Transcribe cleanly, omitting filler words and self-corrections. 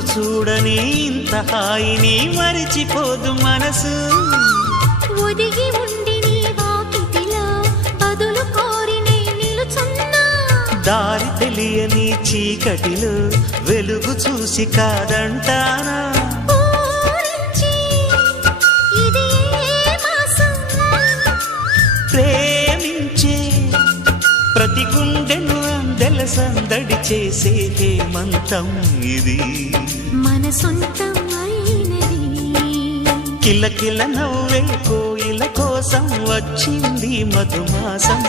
రోజు చూడని ఇంత హాయిని మరిచిపోదు మనసు. ఒదిగి ఉండి నీ వాకిటిలో బదులు కోరి నే నిలుచున్నా. దారి తెలియని చీకటిలో వెలుగు చూసి కాదంటానా. ఊరించి ఇది ఏ మాసం? ప్రేమించే ప్రతి గుండెను అందెల సందడి చేసే హేమంతం ఇది. మన సొంతం అయినది. కిలకిల నవ్వే కోయిల కోసం వచ్చింది మధుమాసం.